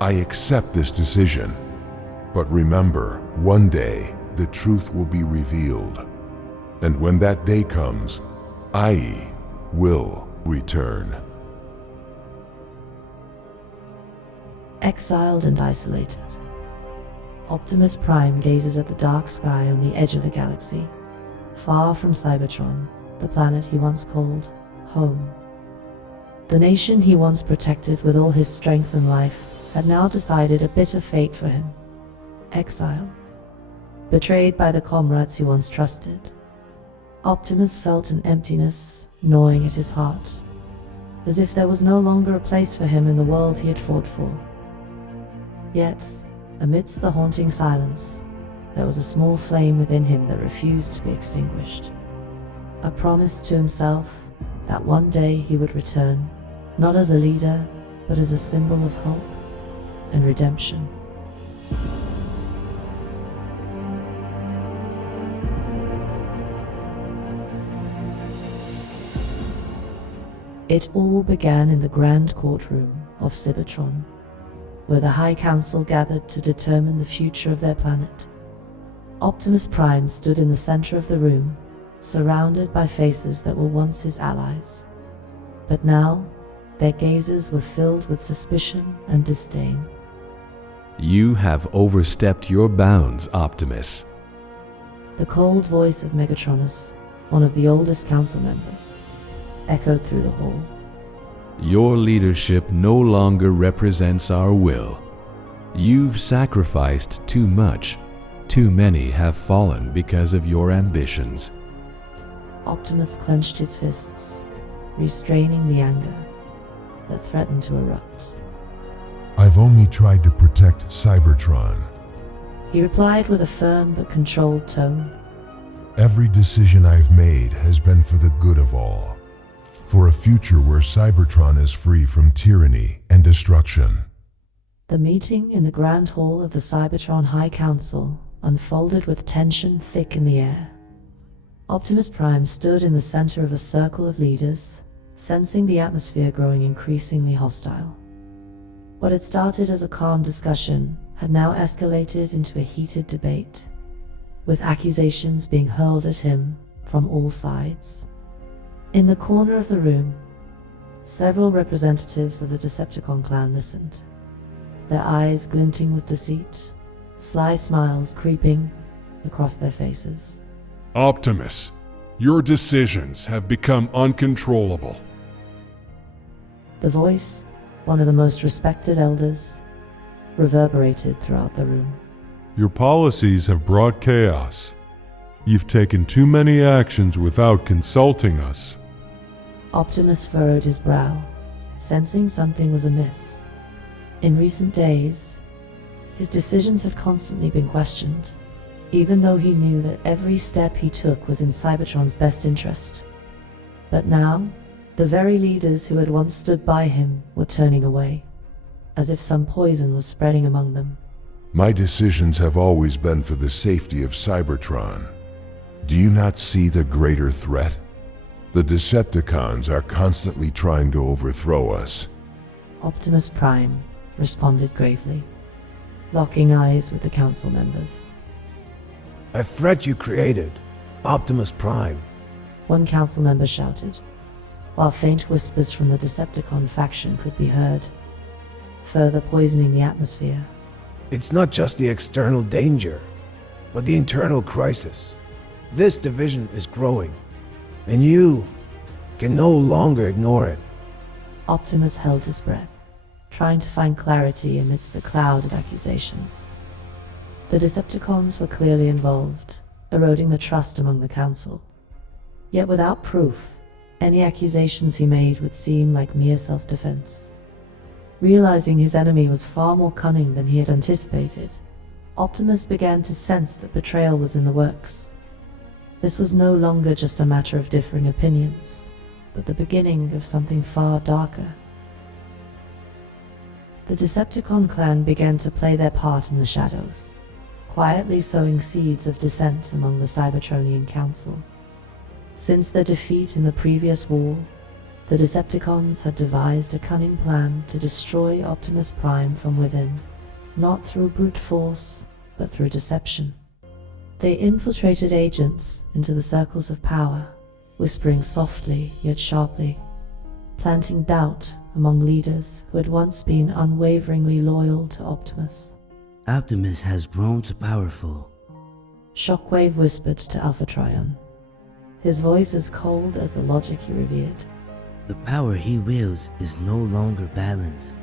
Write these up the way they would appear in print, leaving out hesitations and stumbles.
I accept this decision. But remember, one day, the truth will be revealed. And when that day comes, I will return. Exiled and isolated, Optimus Prime gazes at the dark sky on the edge of the galaxy, far from Cybertron, the planet he once called home. The nation he once protected with all his strength and life had now decided a bitter fate for him: exile. Betrayed by the comrades he once trusted, Optimus felt an emptiness gnawing at his heart, as if there was no longer a place for him in the world he had fought for. Yet, amidst the haunting silence, there was a small flame within him that refused to be extinguished. A promise to himself that one day he would return, not as a leader, but as a symbol of hope and redemption. It all began in the grand courtroom of Cybertron, where the High Council gathered to determine the future of their planet. Optimus Prime stood in the center of the room, surrounded by faces that were once his allies. But now, their gazes were filled with suspicion and disdain. You have overstepped your bounds, Optimus. The cold voice of Megatron, one of the oldest council members, echoed through the hall. Your leadership no longer represents our will. You've sacrificed too much. Too many have fallen because of your ambitions. Optimus clenched his fists, restraining the anger that threatened to erupt. I've only tried to protect Cybertron. He replied with a firm but controlled tone. Every decision I've made has been for the good of all. For a future where Cybertron is free from tyranny and destruction. The meeting in the Grand Hall of the Cybertron High Council unfolded with tension thick in the air. Optimus Prime stood in the center of a circle of leaders, sensing the atmosphere growing increasingly hostile. What had started as a calm discussion had now escalated into a heated debate, with accusations being hurled at him from all sides. In the corner of the room, several representatives of the Decepticon clan listened, their eyes glinting with deceit, sly smiles creeping across their faces. Optimus, your decisions have become uncontrollable. The voice, one of the most respected elders, reverberated throughout the room. Your policies have brought chaos. You've taken too many actions without consulting us. Optimus furrowed his brow, sensing something was amiss. In recent days, his decisions had constantly been questioned, even though he knew that every step he took was in Cybertron's best interest. But now, the very leaders who had once stood by him were turning away, as if some poison was spreading among them. My decisions have always been for the safety of Cybertron. Do you not see the greater threat? The Decepticons are constantly trying to overthrow us. Optimus Prime responded gravely, locking eyes with the council members. A threat you created, Optimus Prime. One council member shouted, while faint whispers from the Decepticon faction could be heard, further poisoning the atmosphere. It's not just the external danger, but the internal crisis. This division is growing, and you can no longer ignore it. Optimus held his breath, trying to find clarity amidst the cloud of accusations. The Decepticons were clearly involved, eroding the trust among the council. Yet without proof, any accusations he made would seem like mere self-defense. Realizing his enemy was far more cunning than he had anticipated, Optimus began to sense that betrayal was in the works. This was no longer just a matter of differing opinions, but the beginning of something far darker. The Decepticon clan began to play their part in the shadows, quietly sowing seeds of dissent among the Cybertronian Council. Since their defeat in the previous war, The Decepticons had devised a cunning plan to destroy Optimus Prime from within, not through brute force, but through deception. They infiltrated agents into the circles of power, whispering softly yet sharply, planting doubt among leaders who had once been unwaveringly loyal to Optimus. Optimus has grown too powerful. Shockwave whispered to Alpha Trion, his voice as cold as the logic he revered. The power he wields is no longer balanced.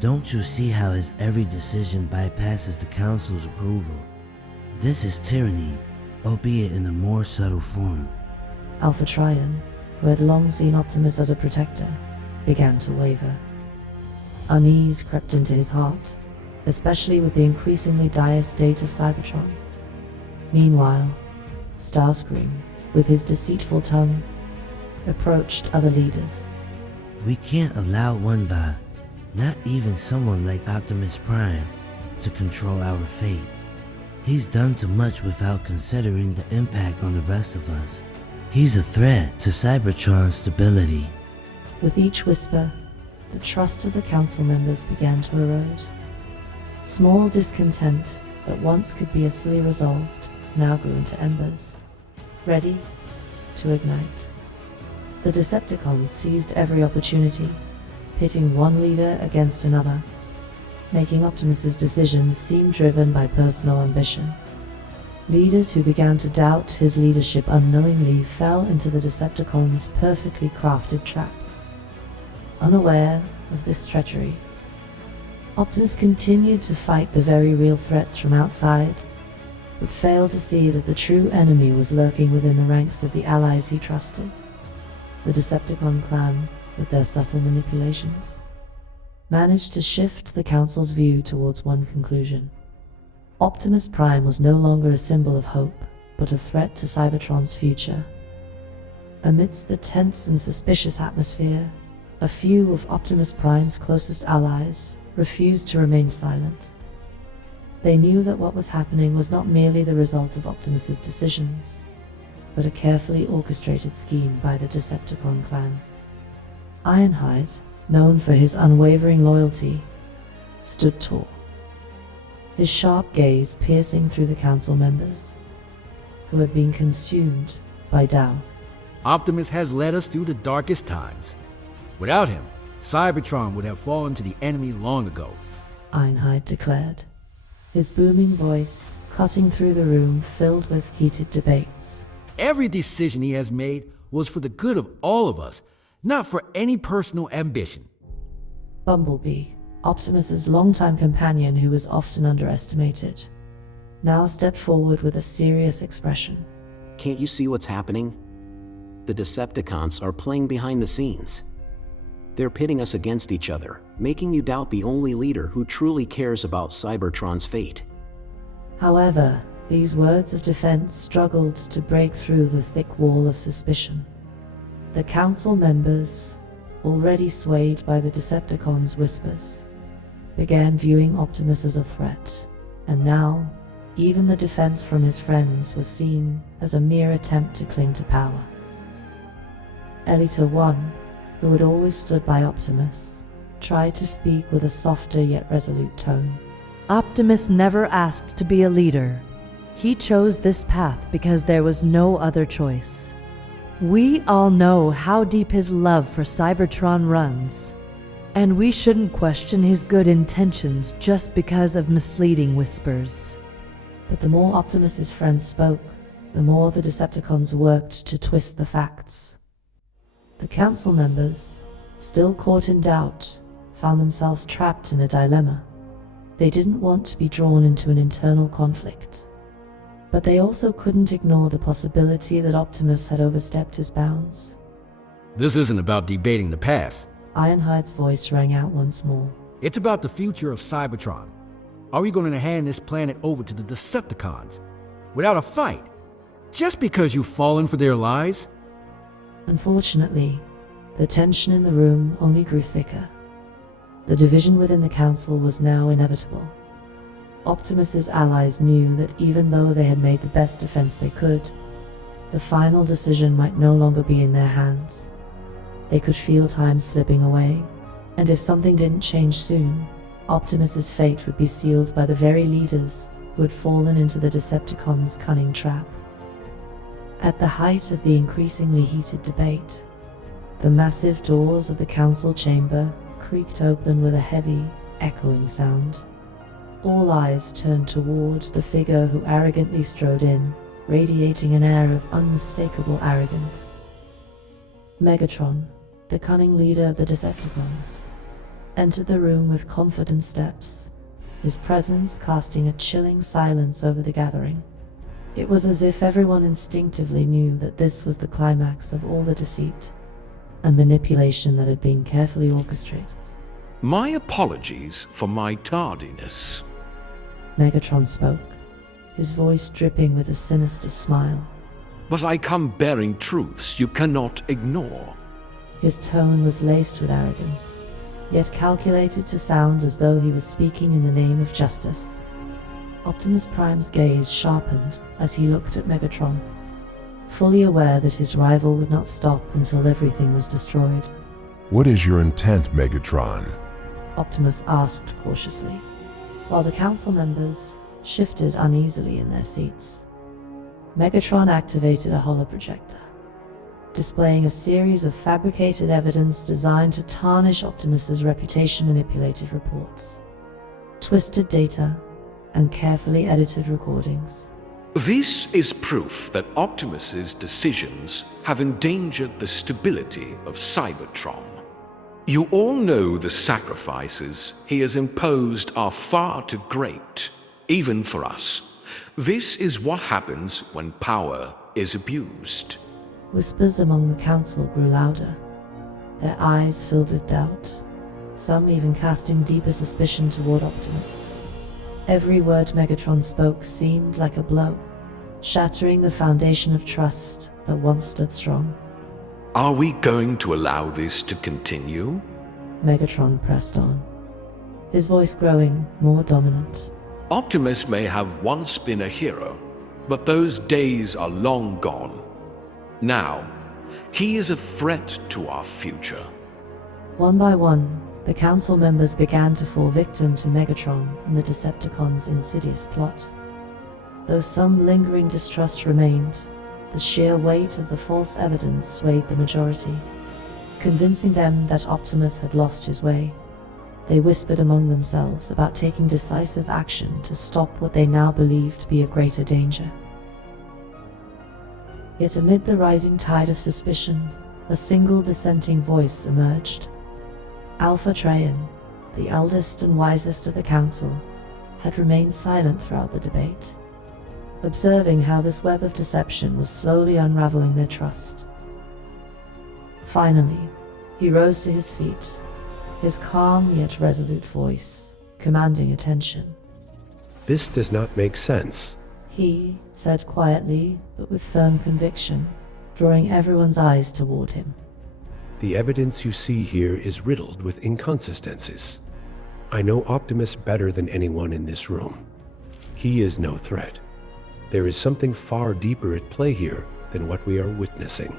Don't you see how his every decision bypasses the Council's approval? This is tyranny, albeit in a more subtle form. Alpha Trion, who had long seen Optimus as a protector, began to waver. Unease crept into his heart, especially with the increasingly dire state of Cybertron. Meanwhile, Starscream, with his deceitful tongue, approached other leaders. We can't allow one bot, not even someone like Optimus Prime, to control our fate. He's done too much without considering the impact on the rest of us. He's a threat to Cybertron's stability. With each whisper, the trust of the council members began to erode. Small discontent that once could be easily resolved now grew into embers, ready to ignite. The Decepticons seized every opportunity, pitting one leader against another, making Optimus's decisions seem driven by personal ambition. Leaders who began to doubt his leadership unknowingly fell into the Decepticons' perfectly crafted trap. Unaware of this treachery, Optimus continued to fight the very real threats from outside, but failed to see that the true enemy was lurking within the ranks of the allies he trusted. The Decepticon clan, with their subtle manipulations, managed to shift the Council's view towards one conclusion. Optimus Prime was no longer a symbol of hope, but a threat to Cybertron's future. Amidst the tense and suspicious atmosphere, a few of Optimus Prime's closest allies refused to remain silent. They knew that what was happening was not merely the result of Optimus's decisions, but a carefully orchestrated scheme by the Decepticon clan. Ironhide, known for his unwavering loyalty, stood tall, his sharp gaze piercing through the council members, who had been consumed by doubt. Optimus has led us through the darkest times. Without him, Cybertron would have fallen to the enemy long ago. Ironhide declared, his booming voice cutting through the room filled with heated debates. Every decision he has made was for the good of all of us, not for any personal ambition. Bumblebee, Optimus's longtime companion who was often underestimated, now stepped forward with a serious expression. Can't you see what's happening? The Decepticons are playing behind the scenes. They're pitting us against each other, making you doubt the only leader who truly cares about Cybertron's fate. However, these words of defense struggled to break through the thick wall of suspicion. The council members, already swayed by the Decepticons' whispers, began viewing Optimus as a threat, and now, even the defense from his friends was seen as a mere attempt to cling to power. Elita 1, who had always stood by Optimus, tried to speak with a softer yet resolute tone. Optimus never asked to be a leader. He chose this path because there was no other choice. We all know how deep his love for Cybertron runs, and we shouldn't question his good intentions just because of misleading whispers. But the more Optimus's friends spoke, the more the Decepticons worked to twist the facts. The council members, still caught in doubt, found themselves trapped in a dilemma. They didn't want to be drawn into an internal conflict, but they also couldn't ignore the possibility that Optimus had overstepped his bounds. This isn't about debating the past. Ironhide's voice rang out once more. It's about the future of Cybertron. Are we going to hand this planet over to the Decepticons without a fight, just because you've fallen for their lies? Unfortunately, the tension in the room only grew thicker. The division within the council was now inevitable. Optimus's allies knew that even though they had made the best defense they could, the final decision might no longer be in their hands. They could feel time slipping away, and if something didn't change soon, Optimus's fate would be sealed by the very leaders who had fallen into the Decepticons' cunning trap. At the height of the increasingly heated debate, the massive doors of the council chamber creaked open with a heavy, echoing sound. All eyes turned toward the figure who arrogantly strode in, radiating an air of unmistakable arrogance. Megatron, the cunning leader of the Decepticons, entered the room with confident steps, his presence casting a chilling silence over the gathering. It was as if everyone instinctively knew that this was the climax of all the deceit and manipulation that had been carefully orchestrated. My apologies for my tardiness. Megatron spoke, his voice dripping with a sinister smile. But I come bearing truths you cannot ignore. His tone was laced with arrogance, yet calculated to sound as though he was speaking in the name of justice. Optimus Prime's gaze sharpened as he looked at Megatron, fully aware that his rival would not stop until everything was destroyed. What is your intent, Megatron? Optimus asked cautiously, while the council members shifted uneasily in their seats. Megatron activated a holoprojector, displaying a series of fabricated evidence designed to tarnish Optimus's reputation. Manipulated reports, twisted data, and carefully edited recordings. This is proof that Optimus's decisions have endangered the stability of Cybertron. You all know the sacrifices he has imposed are far too great, even for us. This is what happens when power is abused. Whispers among the council grew louder, their eyes filled with doubt, some even casting deeper suspicion toward Optimus. Every word Megatron spoke seemed like a blow, shattering the foundation of trust that once stood strong. Are we going to allow this to continue? Megatron pressed on, his voice growing more dominant. Optimus may have once been a hero, but those days are long gone. Now, he is a threat to our future. One by one, the council members began to fall victim to Megatron and the Decepticons' insidious plot. Though some lingering distrust remained, the sheer weight of the false evidence swayed the majority, convincing them that Optimus had lost his way. They whispered among themselves about taking decisive action to stop what they now believed to be a greater danger. Yet amid the rising tide of suspicion, a single dissenting voice emerged. Alpha Trion, the eldest and wisest of the council, had remained silent throughout the debate, observing how this web of deception was slowly unraveling their trust. Finally, he rose to his feet, his calm yet resolute voice commanding attention. This does not make sense. He said quietly, but with firm conviction, drawing everyone's eyes toward him. The evidence you see here is riddled with inconsistencies. I know Optimus better than anyone in this room. He is no threat. There is something far deeper at play here than what we are witnessing.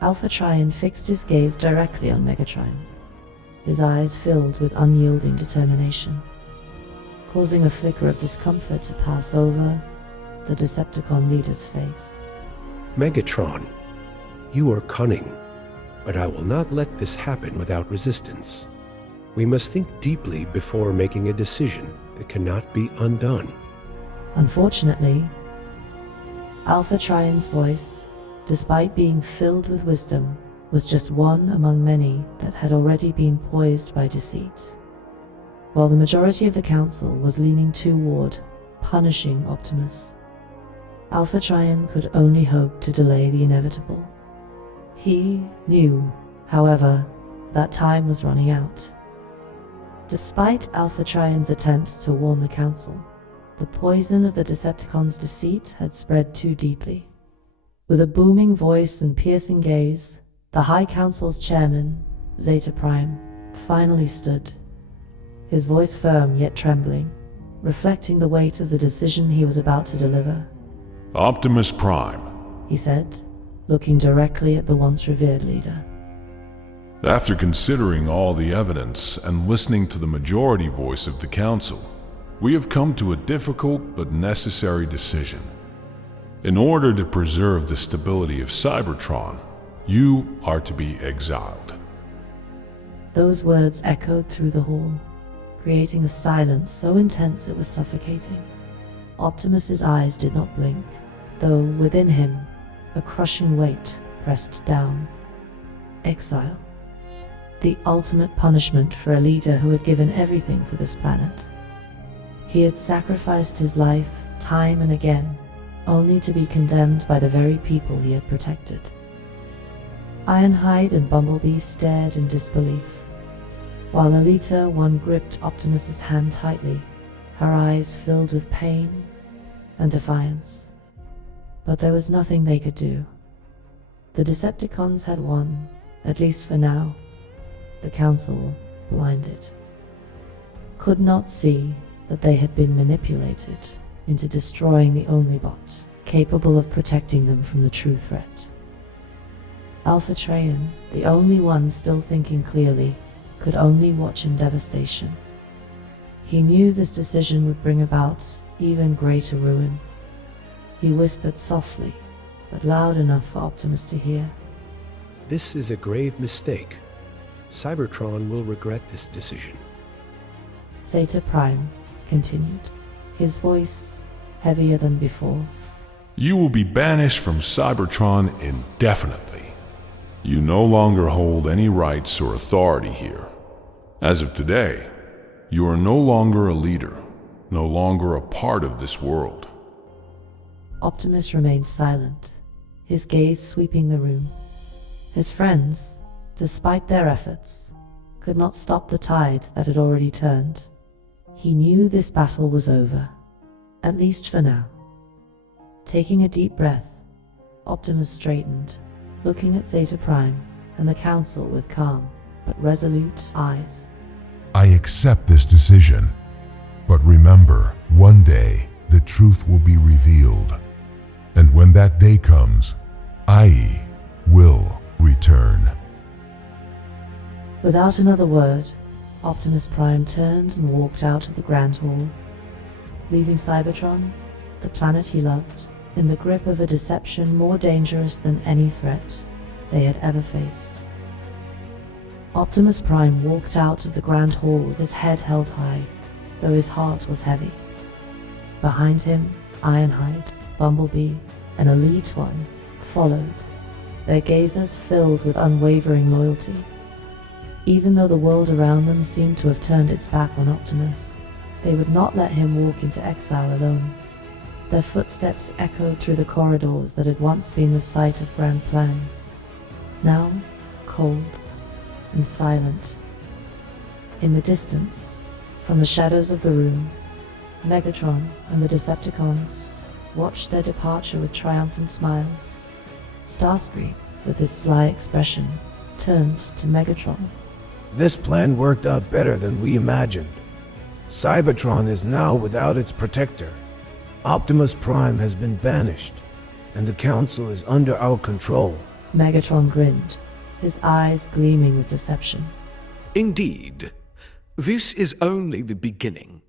Alpha Trion fixed his gaze directly on Megatron, his eyes filled with unyielding determination, causing a flicker of discomfort to pass over the Decepticon leader's face. Megatron, you are cunning, but I will not let this happen without resistance. We must think deeply before making a decision that cannot be undone. Unfortunately, Alpha Trion's voice, despite being filled with wisdom, was just one among many that had already been poised by deceit. While the majority of the council was leaning toward punishing Optimus, Alpha Trion could only hope to delay the inevitable. He knew, however, that time was running out. Despite Alpha Trion's attempts to warn the council, the poison of the Decepticons' deceit had spread too deeply. With a booming voice and piercing gaze, the High Council's chairman, Zeta Prime, finally stood, his voice firm yet trembling, reflecting the weight of the decision he was about to deliver. Optimus Prime. He said, looking directly at the once revered leader. After considering all the evidence and listening to the majority voice of the Council, we have come to a difficult but necessary decision. In order to preserve the stability of Cybertron, you are to be exiled. Those words echoed through the hall, creating a silence so intense it was suffocating. Optimus's eyes did not blink, though within him a crushing weight pressed down. Exile. The ultimate punishment for a leader who had given everything for this planet. He had sacrificed his life time and again, only to be condemned by the very people he had protected. Ironhide and Bumblebee stared in disbelief, while Alita, one gripped Optimus's hand tightly, her eyes filled with pain and defiance. But there was nothing they could do. The Decepticons had won, at least for now. The Council, blinded, could not see that they had been manipulated into destroying the only bot capable of protecting them from the true threat. Alpha Trayan, the only one still thinking clearly, could only watch in devastation. He knew this decision would bring about even greater ruin. He whispered softly, but loud enough for Optimus to hear. This is a grave mistake. Cybertron will regret this decision. Zeta Prime continued, his voice heavier than before. You will be banished from Cybertron indefinitely. You no longer hold any rights or authority here. As of today, you are no longer a leader, no longer a part of this world. Optimus remained silent, his gaze sweeping the room. His friends, despite their efforts, could not stop the tide that had already turned. He knew this battle was over, at least for now. Taking a deep breath, Optimus straightened, looking at Zeta Prime and the Council with calm but resolute eyes. I accept this decision, but remember, one day the truth will be revealed. And when that day comes, I will return. Without another word, Optimus Prime turned and walked out of the Grand Hall, leaving Cybertron, the planet he loved, in the grip of a deception more dangerous than any threat they had ever faced. Optimus Prime walked out of the Grand Hall with his head held high, though his heart was heavy. Behind him, Ironhide, Bumblebee, and Elite One followed, their gazes filled with unwavering loyalty. Even though the world around them seemed to have turned its back on Optimus, they would not let him walk into exile alone. Their footsteps echoed through the corridors that had once been the site of grand plans, now cold and silent. In the distance, from the shadows of the room, Megatron and the Decepticons watched their departure with triumphant smiles. Starscream, with his sly expression, turned to Megatron. This plan worked out better than we imagined. Cybertron is now without its protector. Optimus Prime has been banished, and the Council is under our control. Megatron grinned, his eyes gleaming with deception. Indeed, this is only the beginning.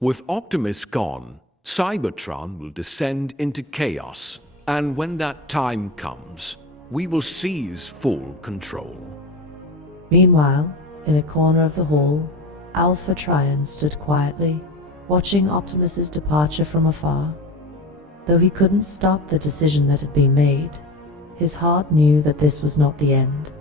With Optimus gone, Cybertron will descend into chaos, and when that time comes, we will seize full control. Meanwhile, in a corner of the hall, Alpha Trayan stood quietly, watching Optimus's departure from afar. Though he couldn't stop the decision that had been made, his heart knew that this was not the end.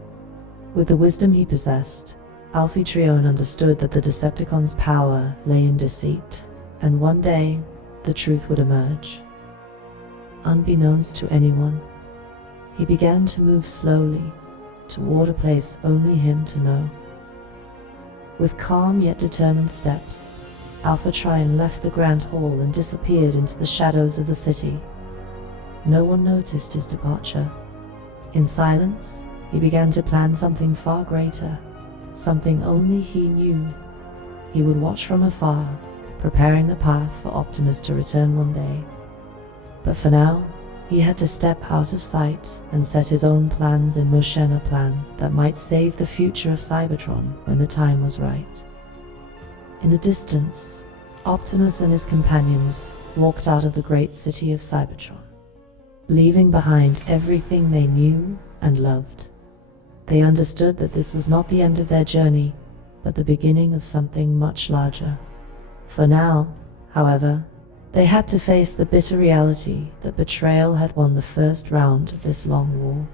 With the wisdom he possessed, Alpha Trayan understood that the Decepticons' power lay in deceit, and one day, the truth would emerge. Unbeknownst to anyone, he began to move slowly toward a place only him to know. With calm yet determined steps, Alpha Trayan left the Grand Hall and disappeared into the shadows of the city. No one noticed his departure. In silence, he began to plan something far greater, something only he knew. He would watch from afar, preparing the path for Optimus to return one day. But for now, He had to step out of sight and set his own plans in motion, a plan that might save the future of Cybertron when the time was right. In the distance, Optimus and his companions walked out of the great city of Cybertron, leaving behind everything they knew and loved. They understood that this was not the end of their journey, but the beginning of something much larger. For now, however, they had to face the bitter reality that betrayal had won the first round of this long war.